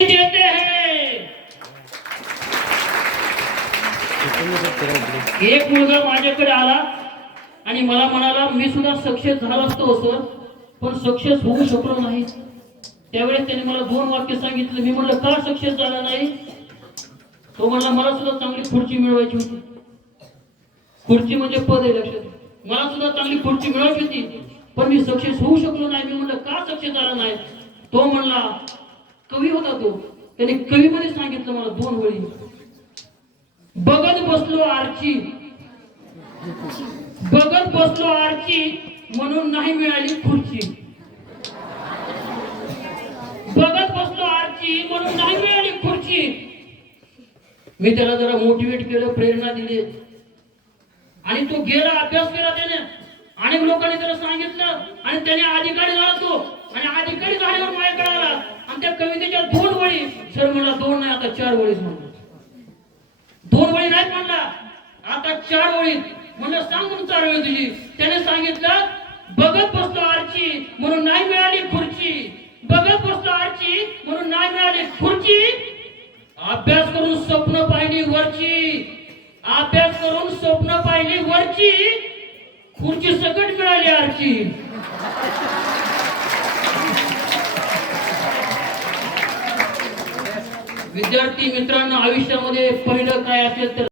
देते हैं। एक मुलगा माझ्याकडे आला आणि मला म्हणाला मी सुद्धा सक्सेस झालो असतो सर पण सक्सेस होऊ शकलो नाही. त्यावेळेस त्याने मला दोन वाक्य सांगितलं. मी म्हणलं का सक्सेस झाला नाही? तो म्हणला मला सुद्धा चांगली खुर्ची मिळवायची होती. खुर्ची म्हणजे पद आहे लक्षात मला सुद्धा चांगली खुर्ची मिळवायची होती पण मी सक्सेस होऊ शकलो नाही. मी म्हणलं का सक्सेस झाला नाही? तो म्हणला कवी होता तो. त्याने कवीमध्ये सांगितलं मला दोन वेळी. बघत बसलो आरची. बघत बसलो आरची म्हणून नाही मिळाली खुर्ची. बघत बसलो आरची म्हणून नाही मिळाली खुर्ची. मी त्याला जरा मोटिवेट केलं प्रेरणा दिली. आणि तो गेला अभ्यास केला त्याने. अनेक लोकांनी त्याला सांगितलं. आणि त्याने अधिकारी झाला तो आणि अधिकारी झाल्यावर माझ्याकडे आला आणि त्या कवितेच्या दोन वळी. सर म्हणला दोन नाही आता चार वळीच म्हणला. दोन वळी नाहीत म्हणला. आता चार वळी. म्हणलं सांग म्हणून चार वळी तुझी. त्याने सांगितलं बघत बसलो आरची म्हणून नाही मिळाली खुर्ची. बघत बसलो आरची म्हणून नाही मिळाली खुर्ची. अभ्यास करून स्वप्न पाहिली वरची. अभ्यास करून स्वप्न पाहिली वरची. खुर्ची सकट मिळाली आरची. विद्यार्थी मित्रांनो आयुष्यामध्ये पहिलं काय असेल तर